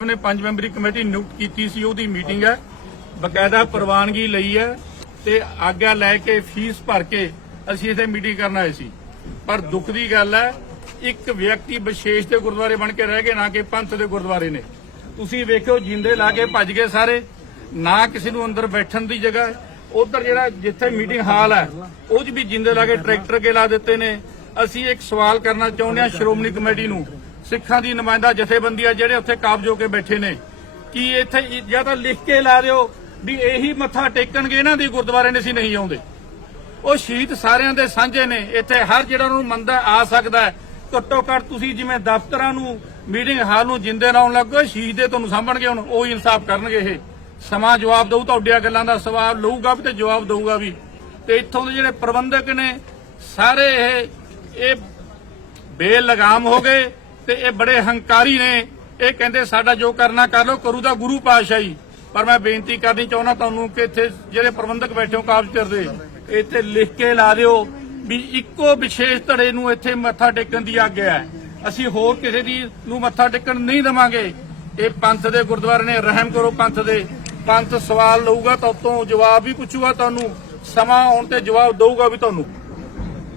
ਨੇ ਪੰਜ memory committee ਨਿਯੁਕਤ ਕੀਤੀ ਸੀ, ਉਹਦੀ ਮੀਟਿੰਗ ਹੈ। ਬਕਾਇਦਾ ਪ੍ਰਵਾਨਗੀ ਲਈ ਹੈ ਤੇ ਆਗਿਆ ਲੈ ਕੇ ਫੀਸ ਭਰ ਕੇ ਅਸੀਂ ਇੱਥੇ ਮੀਟਿੰਗ ਕਰਨ ਆਏ ਸੀ। ਪਰ ਦੁੱਖ ਦੀ ਗੱਲ ਹੈ, ਇੱਕ ਵਿਅਕਤੀ ਵਿਸ਼ੇਸ਼ ਦੇ ਗੁਰਦੁਆਰੇ ਬਣ ਕੇ ਰਹਿ ਗਏ, ਨਾ ਕਿ ਪੰਥ ਦੇ ਗੁਰਦੁਆਰੇ ਨੇ। ਤੁਸੀਂ ਵੇਖਿਓ, ਜਿੰਦੇ ਲਾ ਕੇ ਭੱਜ ਗਏ ਸਾਰੇ, ਨਾ ਕਿਸੇ ਨੂੰ ਅੰਦਰ ਬੈਠਣ ਦੀ ਜਗ੍ਹਾ ਉਧਰ ਜਿਹੜਾ ਜਿੱਥੇ ਮੀਟਿੰਗ ਹਾਲ ਹੈ, ਉਹ 'ਚ ਵੀ ਜਿੰਦੇ ਲਾ ਕੇ ਟਰੈਕਟਰ ਕੇ ਲਾ ਦਿੱਤੇ ਨੇ। ਅਸੀਂ ਇੱਕ ਸਵਾਲ ਕਰਨਾ ਚਾਹੁੰਦੇ ਹਾਂ ਸ਼੍ਰੋਮਣੀ ਕਮੇਟੀ ਨੂੰ ਸਿੱਖਾਂ ਦੀ ਨੁਮਾਇੰਦਾ ਜਥੇਬੰਦੀ ਆ ਜਿਹੜੇ ਉੱਥੇ ਕਾਬਜ ਹੋ ਕੇ ਬੈਠੇ ਨੇ। ਕਿ ਇੱਥੇ ਇ- ਜਾਂ ਤਾਂ ਲਿਖ ਕੇ ਲਾ ਦਿਓ ਵੀ ਇਹੀ ਮੱਥਾ ਟੇਕਣਗੇ ਇਹਨਾਂ ਦੇ ਗੁਰਦੁਆਰੇ ਨੇ, ਅਸੀਂ ਨਹੀਂ ਆਉਂਦੇ। ਉਹ ਸ਼ਹੀਦ ਸਾਰਿਆਂ ਦੇ ਸਾਂਝੇ ਨੇ। ਇੱਥੇ ਹਰ ਜਿਹੜਾ ਉਹਨੂੰ ਮੰਨਦਾ ਆ ਸਕਦਾ ਘੱਟੋ ਘੱਟ ਤੁਸੀਂ ਜਿਵੇਂ ਦਫ਼ਤਰਾਂ ਨੂੰ, ਮੀਟਿੰਗ ਹਾਲ ਨੂੰ ਜਿੰਦੇ ਲਾਉਣ ਲੱਗੋ, ਸ਼ਹੀਦ ਦੇ ਤੁਹਾਨੂੰ ਸਾਂਭਣਗੇ ਹੁਣ। ਉਹ ਇਨਸਾਫ ਕਰਨਗੇ ਇਹ। ਸਮਾਂ ਜਵਾਬ ਦਊ, ਤੁਹਾਡੀਆਂ ਗੱਲਾਂ ਦਾ ਸਵਾਲ ਲਊਗਾ ਵੀ ਤੇ ਜਵਾਬ ਦਊਗਾ ਵੀ। ਤੇ ਇੱਥੋਂ ਦੇ ਜਿਹੜੇ ਪ੍ਰਬੰਧਕ ਨੇ, ਸਾਰੇ ਇਹ ਇਹ ਬੇਲ ਹੋ ਗਏ। ਤੇ ਇਹ ਬੜੇ ਹੰਕਾਰੀ ਨੇ। ਇਹ ਕਹਿੰਦੇ, ਸਾਡਾ ਜੋ ਕਰਨਾ ਕਰ ਲਓ, ਕਰੂ ਦਾ ਗੁਰੂ ਪਾਤਸ਼ਾਹੀ। ਪਰ ਮੈਂ ਬੇਨਤੀ ਕਰਨੀ ਚਾਹੁੰਦਾ ਤੁਹਾਨੂੰ ਕਿ ਇੱਥੇ ਜਿਹੜੇ ਪ੍ਰਬੰਧਕ ਬੈਠੇ ਹੋ ਕਾਬਜ ਦੇ, ਇੱਥੇ ਲਿਖ ਕੇ ਲਾ ਦਿਓ ਵੀ ਇੱਕੋ ਵਿਸ਼ੇਸ਼ ਧੜੇ ਨੂੰ ਇੱਥੇ ਮੱਥਾ ਟੇਕਣ ਦੀ ਆਗਿਆ ਹੈ। ਅਸੀਂ ਹੋਰ ਕਿਸੇ ਦੀ ਨੂੰ ਮੱਥਾ ਟੇਕਣ ਨਹੀਂ ਦਵਾਂਗੇ। ਇਹ ਪੰਥ ਦੇ ਗੁਰਦੁਆਰੇ ਨੇ, ਰਹਿਮ ਕਰੋ ਪੰਥ ਦੇ। ਪੰਥ ਸਵਾਲ ਲਊਗਾ ਤਾਂ ਉਤੋਂ ਜਵਾਬ ਵੀ ਪੁੱਛੂਗਾ ਤੁਹਾਨੂੰ, ਸਮਾਂ ਆਉਣ ਤੇ ਜਵਾਬ ਦਊਗਾ ਵੀ ਤੁਹਾਨੂੰ।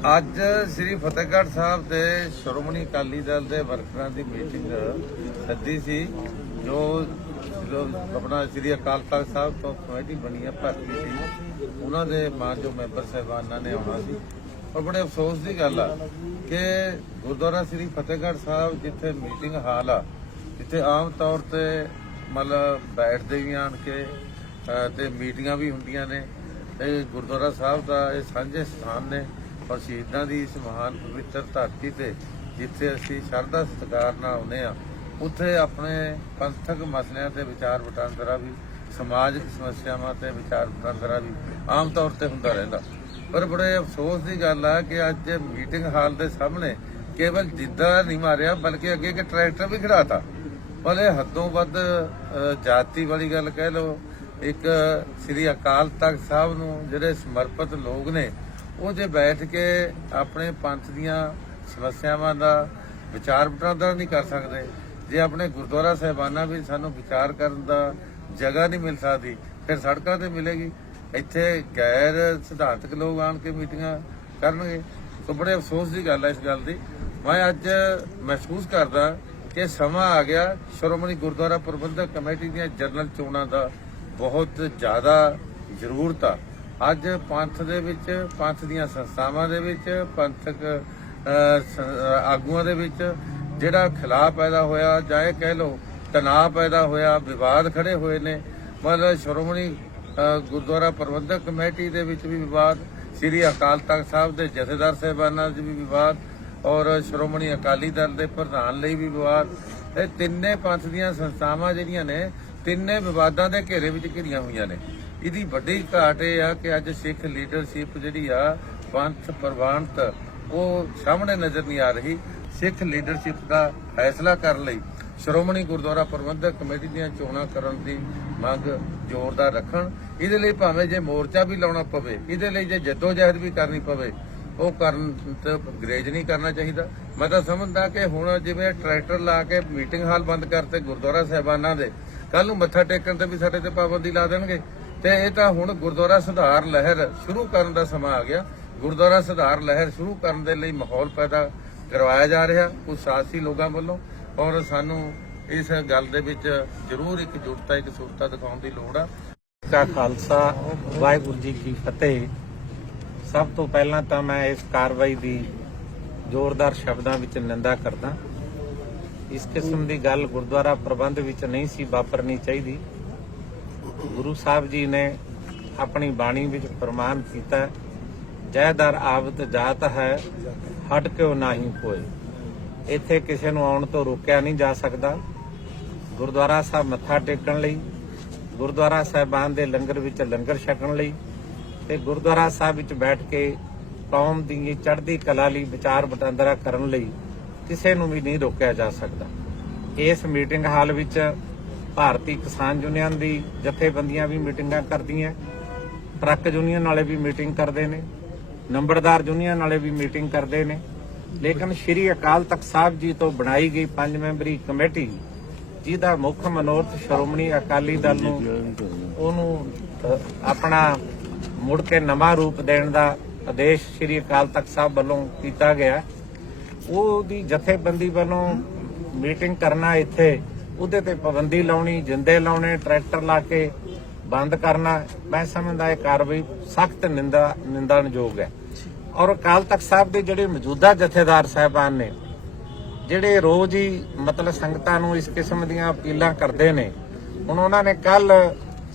ਅੱਜ ਸ੍ਰੀ ਫਤਿਹਗੜ੍ਹ ਸਾਹਿਬ ਦੇ ਸ਼੍ਰੋਮਣੀ ਅਕਾਲੀ ਦਲ ਦੇ ਵਰਕਰਾਂ ਦੀ ਮੀਟਿੰਗ ਸੱਦੀ ਸੀ ਜੋ ਆਪਣਾ ਸ੍ਰੀ ਅਕਾਲ ਤਖਤ ਸਾਹਿਬ ਤੋਂ ਕਮੇਟੀ ਬਣੀ ਹੈ ਭਰਤੀ ਸੀ। ਉਹਨਾਂ ਦੇ ਮਾਨਯੋਗ ਮੈਂਬਰ ਸਾਹਿਬਾਨਾਂ ਨੇ ਆਉਣਾ ਸੀ। ਔਰ ਬੜੇ ਅਫਸੋਸ ਦੀ ਗੱਲ ਆ ਕਿ ਗੁਰਦੁਆਰਾ ਸ੍ਰੀ ਫਤਿਹਗੜ੍ਹ ਸਾਹਿਬ ਜਿੱਥੇ ਮੀਟਿੰਗ ਹਾਲ ਆ ਜਿੱਥੇ ਆਮ ਤੌਰ ਤੇ ਮਤਲਬ ਬੈਠਦੇ ਵੀ ਆਣ ਕੇ ਅ, ਤੇ ਮੀਟਿੰਗਾਂ ਵੀ ਹੁੰਦੀਆਂ ਨੇ ਇਹ ਗੁਰਦੁਆਰਾ ਸਾਹਿਬ ਦਾ ਇਹ ਸਾਂਝੇ ਸਥਾਨ ਨੇ। ਔਰ ਸ਼ਹੀਦਾਂ ਦੀ ਇਸ ਮਹਾਨ ਪਵਿੱਤਰ ਧਰਤੀ ਤੇ ਜਿੱਥੇ ਅਸੀਂ ਸ਼ਰਧਾ ਸਤਿਕਾਰ ਨਾਲ ਆਉਂਦੇ ਆ ਉੱਥੇ ਆਪਣੇ ਪੰਥਕ ਮਸਲਿਆਂ ਤੇ ਵਿਚਾਰ ਵਟਾਂਦਰਾ ਵੀ ਸਮਾਜਿਕ ਸਮੱਸਿਆਵਾਂ ਤੇ ਵਿਚਾਰ ਵਟਾਂਦਰਾ ਵੀ ਆਮ ਤੌਰ ਤੇ ਹੁੰਦਾ ਰਹਿੰਦਾ। ਪਰ ਬੜੇ ਅਫਸੋਸ ਦੀ ਗੱਲ ਆ ਕਿ ਅੱਜ ਮੀਟਿੰਗ ਹਾਲ ਦੇ ਸਾਹਮਣੇ ਕੇਵਲ ਜਿੱਦਾਂ ਨਹੀਂ ਮਾਰਿਆ, ਬਲਕਿ ਅੱਗੇ ਇੱਕ ਟਰੈਕਟਰ ਵੀ ਖੜਾਤਾ। ਭਲੇ ਹੱਦੋਂ ਵੱਧ ਜਾਤੀ ਵਾਲੀ ਗੱਲ ਕਹਿ ਲਓ, ਇੱਕ ਸ੍ਰੀ ਅਕਾਲ ਤਖਤ ਸਾਹਿਬ ਨੂੰ ਜਿਹੜੇ ਸਮਰਪਿਤ ਲੋਕ ਨੇ ਉਹ ਜੇ ਬੈਠ ਕੇ ਆਪਣੇ ਪੰਥ ਦੀਆਂ ਸਮੱਸਿਆਵਾਂ ਦਾ ਵਿਚਾਰ ਵਟਾਂਦਰਾ ਨਹੀਂ ਕਰ ਸਕਦੇ। ਜੇ ਆਪਣੇ ਗੁਰਦੁਆਰਾ ਸਾਹਿਬਾਨਾਂ ਵੀ ਸਾਨੂੰ ਵਿਚਾਰ ਕਰਨ ਦਾ ਜਗ੍ਹਾ ਨਹੀਂ ਮਿਲ ਸਕਦੀ, ਫਿਰ ਸੜਕਾਂ ਤੇ ਮਿਲੇਗੀ। ਇੱਥੇ ਗੈਰ ਸਿਧਾਂਤਕ ਲੋਕ ਆਣ ਕੇ ਮੀਟਿੰਗਾਂ ਕਰਨਗੇ। ਤਾਂ ਬੜੇ ਅਫਸੋਸ ਦੀ ਗੱਲ ਹੈ ਇਸ ਗੱਲ ਦੀ। ਮੈਂ ਅੱਜ ਮਹਿਸੂਸ ਕਰਦਾ ਕਿ ਸਮਾਂ ਆ ਗਿਆ ਸ਼੍ਰੋਮਣੀ ਗੁਰਦੁਆਰਾ ਪ੍ਰਬੰਧਕ ਕਮੇਟੀ ਦੀਆਂ ਜਨਰਲ ਚੋਣਾਂ ਦਾ ਬਹੁਤ ਜ਼ਿਆਦਾ ਜ਼ਰੂਰਤ ਆ। ਅੱਜ ਪੰਥ ਦੇ ਵਿੱਚ, ਪੰਥ ਦੀਆਂ ਸੰਸਥਾਵਾਂ ਦੇ ਵਿੱਚ, ਪੰਥਕ ਆਗੂਆਂ ਦੇ ਵਿੱਚ ਜਿਹੜਾ ਖਿਲਾਫ ਪੈਦਾ ਹੋਇਆ, ਜਾਂ ਇਹ ਕਹਿ ਲਓ ਤਣਾਅ ਪੈਦਾ ਹੋਇਆ, ਵਿਵਾਦ ਖੜੇ ਹੋਏ ਨੇ, ਮਤਲਬ ਸ਼੍ਰੋਮਣੀ ਗੁਰਦੁਆਰਾ ਪ੍ਰਬੰਧਕ ਕਮੇਟੀ ਦੇ ਵਿੱਚ ਵੀ ਵਿਵਾਦ, ਸ੍ਰੀ ਅਕਾਲ ਤਖਤ ਸਾਹਿਬ ਦੇ ਜਥੇਦਾਰ ਸਾਹਿਬਾਨਾਂ 'ਚ ਵੀ ਵਿਵਾਦ ਔਰ ਸ਼੍ਰੋਮਣੀ ਅਕਾਲੀ ਦਲ ਦੇ ਪ੍ਰਧਾਨ ਲਈ ਵੀ ਵਿਵਾਦ। ਇਹ ਤਿੰਨੇ ਪੰਥ ਦੀਆਂ ਸੰਸਥਾਵਾਂ ਜਿਹੜੀਆਂ ਨੇ, ਤਿੰਨੇ ਵਿਵਾਦਾਂ ਦੇ ਘੇਰੇ ਵਿੱਚ ਘਿਰੀਆਂ ਹੋਈਆਂ ਨੇ। ਇਹਦੀ ਵੱਡੀ ਘਾਟ ਇਹ ਆ ਕਿ ਅੱਜ ਸਿੱਖ ਲੀਡਰਸ਼ਿਪ ਜਿਹੜੀ ਆ, ਪੰਥ ਪ੍ਰਵਾਨਤ, ਉਹ ਸਾਹਮਣੇ ਨਜ਼ਰ ਨਹੀਂ ਆ ਰਹੀ। ਸਿੱਖ ਲੀਡਰਸ਼ਿਪ ਦਾ ਫੈਸਲਾ ਕਰਨ ਲਈ ਸ਼੍ਰੋਮਣੀ ਗੁਰਦੁਆਰਾ ਪ੍ਰਬੰਧਕ ਕਮੇਟੀ ਦੀਆਂ ਚੋਣਾਂ ਕਰਨ ਦੀ ਮੰਗ ਜ਼ੋਰਦਾਰ ਰੱਖਣ। ਇਹਦੇ ਲਈ ਭਾਵੇਂ ਜੇ ਮੋਰਚਾ ਵੀ ਲਾਉਣਾ ਪਵੇ, ਇਹਦੇ ਲਈ ਜੇ ਜਦੋਜਹਿਦ ਵੀ ਕਰਨੀ ਪਵੇ, ਉਹ ਕਰਨ ਤੇ ਗਰੇਜ ਨਹੀਂ ਕਰਨਾ ਚਾਹੀਦਾ। ਮੈਂ ਤਾਂ ਸਮਝਦਾ ਕਿ ਹੁਣ ਜਿਵੇਂ ਟਰੈਕਟਰ ਲਾ ਕੇ ਮੀਟਿੰਗ ਹਾਲ ਬੰਦ ਕਰਤੇ ਗੁਰਦੁਆਰਾ ਸਾਹਿਬਾਨਾਂ ਦੇ ਕੱਲ ਨੂੰ ਮੱਥਾ ਟੇਕਣ ਤੇ ਵੀ ਸਾਡੇ ਤੇ ਪਾਬੰਦੀ ਲਾ ਦੇਣਗੇ। ਤੇ ਇਹ ਤਾਂ ਹੁਣ ਗੁਰਦੁਆਰਾ ਸੁਧਾਰ ਲਹਿਰ ਸ਼ੁਰੂ ਕਰਨ ਦਾ ਸਮਾਂ ਆ ਗਿਆ। ਗੁਰਦੁਆਰਾ ਸੁਧਾਰ ਲਹਿਰ ਸ਼ੁਰੂ ਕਰਨ ਦੇ ਲਈ ਮਾਹੌਲ ਪੈਦਾ ਕਰਵਾਇਆ ਜਾ ਰਿਹਾ ਕੁਝ ਸਾਥੀ ਲੋਕਾਂ ਵੱਲੋਂ। ਔਰ ਸਾਨੂੰ ਇਸ ਗੱਲ ਦੇ ਵਿੱਚ ਜ਼ਰੂਰ ਇੱਕ ਜੁਟਤਾ ਇੱਕ ਸੁਰਤਾ ਦਿਖਾਉਣ ਦੀ ਲੋੜ ਆ। ਕਾ ਖਾਲਸਾ, ਵਾਹਿਗੁਰੂ ਜੀ ਕੀ ਫਤਿਹ। ਸਭ ਤੋਂ ਪਹਿਲਾਂ ਤਾਂ ਮੈਂ ਇਸ ਕਾਰਵਾਈ ਦੀ ਜ਼ੋਰਦਾਰ ਸ਼ਬਦਾਂ ਵਿੱਚ ਨਿੰਦਾ ਕਰਦਾ। ਇਸ ਕਿਸਮ ਦੀ ਗੱਲ ਗੁਰਦੁਆਰਾ ਪ੍ਰਬੰਧ ਵਿੱਚ ਨਹੀਂ ਸੀ ਵਾਪਰਨੀ ਚਾਹੀਦੀ। ਗੁਰੂ ਸਾਹਿਬ ਜੀ ਨੇ ਆਪਣੀ ਬਾਣੀ ਵਿੱਚ ਫਰਮਾਨ ਕੀਤਾ ਜੈਦਰ ਆਵਤ ਜਾਤ ਹੈ, ਹਟ ਕਿਉ ਨਾਹੀ ਕੋਏ ਇੱਥੇ ਕਿਸੇ ਨੂੰ ਆਉਣ ਤੋਂ ਰੋਕਿਆ ਨਹੀਂ ਜਾ ਸਕਦਾ। ਗੁਰਦੁਆਰਾ ਸਾਹਿਬ ਮੱਥਾ ਟੇਕਣ ਲਈ, ਗੁਰਦੁਆਰਾ ਸਾਹਿਬਾਨ ਦੇ ਲੰਗਰ ਵਿੱਚ ਲੰਗਰ ਛਕਣ ਲਈ ਤੇ ਗੁਰਦੁਆਰਾ ਸਾਹਿਬ ਵਿੱਚ ਬੈਠ ਕੇ ਕੌਮ ਦੀ ਚੜ੍ਹਦੀ ਕਲਾ ਲਈ ਵਿਚਾਰ ਵਟਾਂਦਰਾ ਕਰਨ ਲਈ ਕਿਸੇ ਨੂੰ ਵੀ ਨਹੀਂ ਰੋਕਿਆ ਜਾ ਸਕਦਾ। ਇਸ ਮੀਟਿੰਗ ਹਾਲ ਵਿੱਚ ਭਾਰਤੀ ਕਿਸਾਨ ਯੂਨੀਅਨ ਦੀ ਜਥੇਬੰਦੀਆਂ ਵੀ ਮੀਟਿੰਗਾਂ ਕਰਦੀਆਂ, ਟਰੱਕ ਯੂਨੀਅਨ ਵਾਲੇ ਵੀ ਮੀਟਿੰਗ ਕਰਦੇ ਨੇ, ਨੰਬਰਦਾਰ ਯੂਨੀਅਨ ਵਾਲੇ ਵੀ ਮੀਟਿੰਗ ਕਰਦੇ ਨੇ। ਲੇਕਿਨ ਸ਼੍ਰੀ ਅਕਾਲ ਤਖਤ ਸਾਹਿਬ ਜੀ ਤੋਂ ਬਣਾਈ ਗਈ ਪੰਜ ਮੈਂਬਰੀ ਕਮੇਟੀ, ਜਿਹਦਾ ਮੁੱਖ ਮਨੋਰਥ ਸ਼੍ਰੋਮਣੀ ਅਕਾਲੀ ਦਲ ਨੂੰ ਉਹਨੂੰ ਆਪਣਾ ਮੁੜ ਕੇ ਨਵਾਂ ਰੂਪ ਦੇਣ ਦਾ ਆਦੇਸ਼ ਸ੍ਰੀ ਅਕਾਲ ਤਖਤ ਸਾਹਿਬ ਵੱਲੋਂ ਕੀਤਾ ਗਿਆ। ਉਹਦੀ ਜਥੇਬੰਦੀ ਵੱਲੋਂ ਮੀਟਿੰਗ ਕਰਨਾ ਇੱਥੇ ਉਹਦੇ ਤੇ ਪਾਬੰਦੀ ਲਾਉਣੀ, ਜਿੰਦੇ ਲਾਉਣੇ, ਟਰੈਕਟਰ ਲਾ ਕੇ ਬੰਦ ਕਰਨਾ, ਮੈਂ ਸਮਝਦਾ ਇਹ ਕਾਰਵਾਈ ਸਖਤ ਨਿੰਦਾ, ਨਿੰਦਣਯੋਗ ਹੈ। ਔਰ ਅਕਾਲ ਤਖਤ ਸਾਹਿਬ ਦੇ ਜਿਹੜੇ ਮੌਜੂਦਾ ਜਥੇਦਾਰ ਸਾਹਿਬਾਨ ਨੇ, ਜਿਹੜੇ ਰੋਜ਼ ਹੀ ਮਤਲਬ ਸੰਗਤਾਂ ਨੂੰ ਇਸ ਕਿਸਮ ਦੀਆਂ ਅਪੀਲਾਂ ਕਰਦੇ ਨੇ, ਹੁਣ ਉਹਨਾਂ ਨੇ ਕੱਲ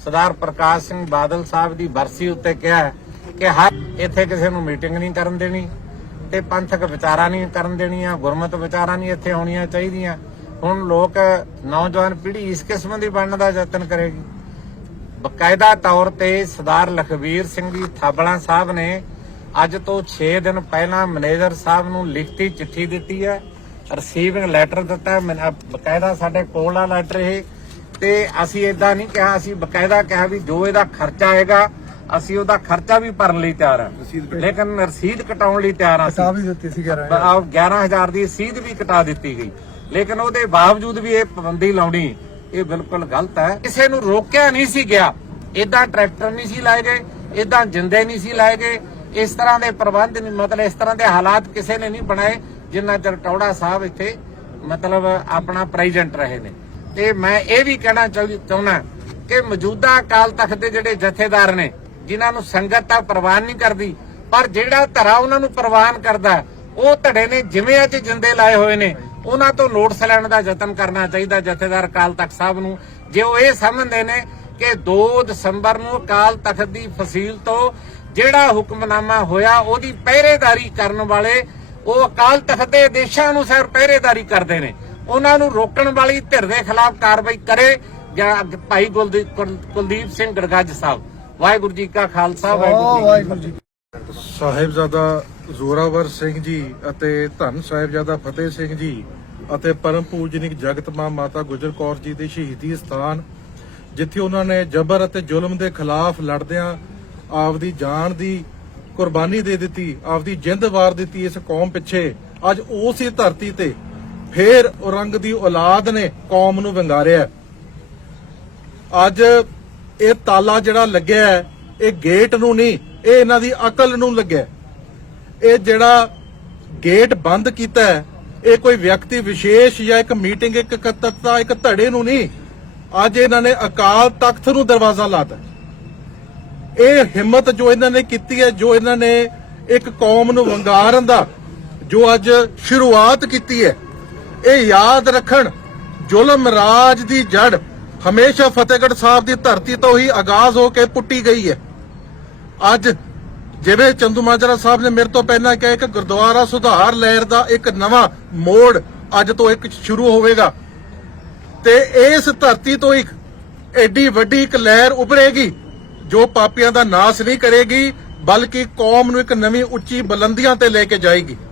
ਸਰਦਾਰ ਪ੍ਰਕਾਸ਼ ਸਿੰਘ ਬਾਦਲ ਸਾਹਿਬ ਦੀ ਬਰਸੀ ਉੱਤੇ ਕਿਹਾ ਕਿ ਹਰ ਇੱਥੇ ਕਿਸੇ ਨੂੰ ਮੀਟਿੰਗ ਨਹੀਂ ਕਰਨ ਦੇਣੀ ਤੇ ਪੰਥਕ ਵਿਚਾਰਾਂ ਨਹੀਂ ਕਰਨ ਦੇਣੀਆਂ, ਗੁਰਮਤ ਵਿਚਾਰਾਂ ਨਹੀਂ ਇੱਥੇ ਹੋਣੀਆਂ ਚਾਹੀਦੀਆਂ। ਹੁਣ ਲੋਕ ਨੌਜਵਾਨ ਪੀੜ੍ਹੀ ਇਸ ਕਿਸਮ ਦੀ ਬਣਨ ਦਾ ਯਤਨ ਕਰੇਗੀ। ਬਕਾਇਦਾ ਤੌਰ ਤੇ ਸਰਦਾਰ ਲਖਵੀਰ ਸਿੰਘ ਜੀ ਥਾਬੜਾ ਸਾਹਿਬ ਨੇ ਅੱਜ ਤੋਂ 6 ਦਿਨ ਪਹਿਲਾਂ ਮੈਨੇਜਰ ਸਾਹਿਬ ਨੂੰ ਲਿਖਤੀ ਚਿੱਠੀ ਦਿੱਤੀ ਹੈ ਰਿਸੀਵਿੰਗ ਲੈਟਰ ਦਿੱਤਾ ਬਕਾਇਦਾ ਸਾਡੇ ਕੋਲ ਆ ਲੈਟਰ ਇਹ ਤੇ ਅਸੀਂ ਇਦਾਂ ਨਹੀਂ ਕਿਹਾ ਅਸੀਂ ਬਕਾਇਦਾ ਕਿਹਾ ਵੀ ਜੋ ਇਹਦਾ ਖਰਚਾ ਆਏਗਾ ਅਸੀਂ ਉਹਦਾ ਖਰਚਾ ਵੀ ਭਰਨ ਲਈ ਤਿਆਰ ਹਾਂ। ਲੇਕਿਨ ਰਸੀਦ ਕਟਾਉਣ ਲਈ ਤਿਆਰ ਹਾਂ ਅਸੀਂ। ਵੀ ਦਿੱਤੀ ਸੀ ਆ 11000 ਦੀ ਰਸੀਦ ਵੀ ਕਟਾ ਦਿੱਤੀ ਗਈ। ਲੇਕਿਨ ਉਹਦੇ ਬਾਵਜੂਦ ਵੀ ਇਹ ਪਾਬੰਦੀ ਲਾਉਣੀ, ਇਹ ਬਿਲਕੁਲ ਗਲਤ ਹੈ। ਕਿਸੇ ਨੂੰ ਰੋਕਿਆ ਨਹੀਂ ਸੀ ਗਿਆ। ਇਦਾਂ ਟਰੈਕਟਰ ਨਹੀਂ ਸੀ ਲਾਏ ਗਏ ਇਦਾਂ ਜਿੰਦੇ ਨਹੀਂ ਸੀ ਲਾਏ ਗਏ। ਇਸ ਤਰ੍ਹਾਂ ਦੇ ਪ੍ਰਬੰਧ ਨਹੀਂ, ਮਤਲਬ ਇਸ ਤਰ੍ਹਾਂ ਦੇ ਹਾਲਾਤ ਕਿਸੇ ਨੇ ਨਹੀਂ ਬਣਾਏ, ਜਿੰਨਾ ਚਿਰ ਟੌੜਾ ਸਾਹਿਬ ਇੱਥੇ ਮਤਲਬ ਆਪਣਾ ਪ੍ਰੈਜ਼ੀਡੈਂਟ ਰਹੇ ਨੇ। ਤੇ ਮੈਂ ਇਹ ਵੀ ਕਹਿਣਾ ਚਾਹੁੰਦਾ ਕਿ ਮੌਜੂਦਾ ਅਕਾਲ ਤਖਤ ਦੇ ਜਿਹੜੇ ਜਥੇਦਾਰ ਨੇ, ਜਿਨ੍ਹਾਂ ਨੂੰ ਸੰਗਤ ਤਾਂ ਪ੍ਰਵਾਨ ਨਹੀਂ ਕਰਦੀ, ਪਰ ਜਿਹੜਾ ਧਰਾ ਉਹਨਾਂ ਨੂੰ ਪ੍ਰਵਾਨ ਕਰਦਾ, ਉਹ ਧੜੇ ਨੇ ਜਿਵੇਂ ਅੱਜ ਜਿੰਦੇ ਲਾਏ ਹੋਏ ਨੇ। ਉਹਨਾਂ ਤੋਂ ਨੋਟਿਸ ਲੈਣ ਦਾ ਯਤਨ ਕਰਨਾ ਚਾਹੀਦਾ ਜਥੇਦਾਰ ਅਕਾਲ ਤਖਤ ਸਾਹਿਬ ਨੂੰ। ਜੇ ਉਹ ਇਹ ਸਮਝਦੇ ਨੇ ਕਿ 2 ਦਸੰਬਰ ਨੂੰ ਅਕਾਲ ਤਖਤ ਦੀ ਫਸੀਲ ਤੋਂ ਜਿਹੜਾ ਹੁਕਮਨਾਮਾ ਹੋਇਆ ਉਹਦੀ ਪਹਿਰੇਦਾਰੀ ਕਰਨ ਵਾਲੇ ਉਹ ਅਕਾਲ ਤਖਤ ਦੇ ਆਦੇਸ਼ਾਂ ਅਨੁਸਾਰ ਪਹਿਰੇਦਾਰੀ ਕਰਦੇ ਨੇ। ਉਹਨਾਂ ਨੂੰ ਰੋਕਣ ਵਾਲੀ ਧਿਰ ਦੇ ਖਿਲਾਫ ਕਾਰਵਾਈ ਕਰੇ ਜਾਂ ਭਾਈ ਗੁਲਦੀਪ ਕੁਲਦੀਪ ਸਿੰਘ ਗੜਗੱਜ ਸਾਹਿਬ। ਵਾਹਿਗੁਰੂ ਜੀ ਕਾ ਖਾਲਸਾ ਵਾਹਿਗੁਰੂ ਜੀ ਸਾਹਿਬਜ਼ਾਦਾ ਜ਼ੋਰਾਵਰ ਸਿੰਘ ਜੀ ਅਤੇ ਧੰਨ ਸਾਹਿਬਜ਼ਾਦਾ ਫਤਿਹ ਸਿੰਘ ਜੀ ਅਤੇ ਪਰਮ ਪੂਜਨਿਕ ਜਗਤ ਮਾਂ ਮਾਤਾ ਗੁਜਰ ਕੌਰ ਜੀ ਦੇ ਸ਼ਹੀਦੀ ਸਥਾਨ, ਜਿੱਥੇ ਉਹਨਾਂ ਨੇ ਜਬਰ ਅਤੇ ਜ਼ੁਲਮ ਦੇ ਖਿਲਾਫ ਲੜਦਿਆਂ ਆਪਦੀ ਜਾਨ ਦੀ ਕੁਰਬਾਨੀ ਦੇ ਦਿੱਤੀ, ਆਪਦੀ ਜਿੰਦ ਵਾਰ ਦਿੱਤੀ ਇਸ ਕੌਮ ਪਿੱਛੇ। ਅੱਜ ਉਸ ਹੀ ਧਰਤੀ ਤੇ ਫੇਰ ਔਰੰਗ ਦੀ ਔਲਾਦ ਨੇ ਕੌਮ ਨੂੰ ਵੰਗਾਰਿਆ। ਅੱਜ ਇਹ ਤਾਲਾ ਜਿਹੜਾ ਲੱਗਿਆ ਇਹ ਗੇਟ ਨੂੰ ਨਹੀਂ ਇਹ ਇਹਨਾਂ ਦੀ ਅਕਲ ਨੂੰ ਲੱਗਿਆ। ਇਹ ਜਿਹੜਾ ਗੇਟ ਬੰਦ ਕੀਤਾ ਹੈ, ਇਹ ਕੋਈ ਵਿਅਕਤੀ ਵਿਸ਼ੇਸ਼ ਜਾਂ ਇੱਕ ਮੀਟਿੰਗ ਇੱਕ ਇਕੱਤਰਤਾ ਇੱਕ ਧੜੇ ਨੂੰ ਨਹੀਂ। ਅੱਜ ਇਹਨਾਂ ਨੇ ਅਕਾਲ ਤਖਤ ਨੂੰ ਦਰਵਾਜ਼ਾ ਲਾਤਾ। ਇਹ ਹਿੰਮਤ ਜੋ ਇਹਨਾਂ ਨੇ ਕੀਤੀ ਹੈ ਜੋ ਇਹਨਾਂ ਨੇ ਇੱਕ ਕੌਮ ਨੂੰ ਵੰਗਾਰਨ ਦਾ ਜੋ ਅੱਜ ਸ਼ੁਰੂਆਤ ਕੀਤੀ ਹੈ ਇਹ ਯਾਦ ਰੱਖਣ ਜ਼ੁਲਮ ਰਾਜ ਦੀ ਜੜ ਹਮੇਸ਼ਾ ਫਤਿਹਗੜ੍ਹ ਸਾਹਿਬ ਦੀ ਧਰਤੀ ਤੋਂ ਹੀ ਆਗਾਜ਼ ਹੋ ਕੇ ਪੁੱਟੀ ਗਈ ਹੈ। ਅੱਜ ਜਿਵੇਂ ਚੰਦੂ ਮਾਜਰਾ ਸਾਹਿਬ ਨੇ ਮੇਰੇ ਤੋਂ ਪਹਿਲਾਂ ਕਿਹਾ ਕਿ ਗੁਰਦੁਆਰਾ ਸੁਧਾਰ ਲਹਿਰ ਦਾ ਇੱਕ ਨਵਾਂ ਮੋੜ ਅੱਜ ਤੋਂ ਇੱਕ ਸ਼ੁਰੂ ਹੋਵੇਗਾ। ਤੇ ਇਸ ਧਰਤੀ ਤੋਂ ਇੱਕ ਐਡੀ ਵੱਡੀ ਇੱਕ ਲਹਿਰ ਉਭਰੇਗੀ ਜੋ ਪਾਪੀਆਂ ਦਾ ਨਾਸ ਨਹੀਂ ਕਰੇਗੀ, ਬਲਕਿ ਕੌਮ ਨੂੰ ਇੱਕ ਨਵੀਂ ਉੱਚੀ ਬੁਲੰਦੀਆਂ ਤੇ ਲੈ ਕੇ ਜਾਏਗੀ।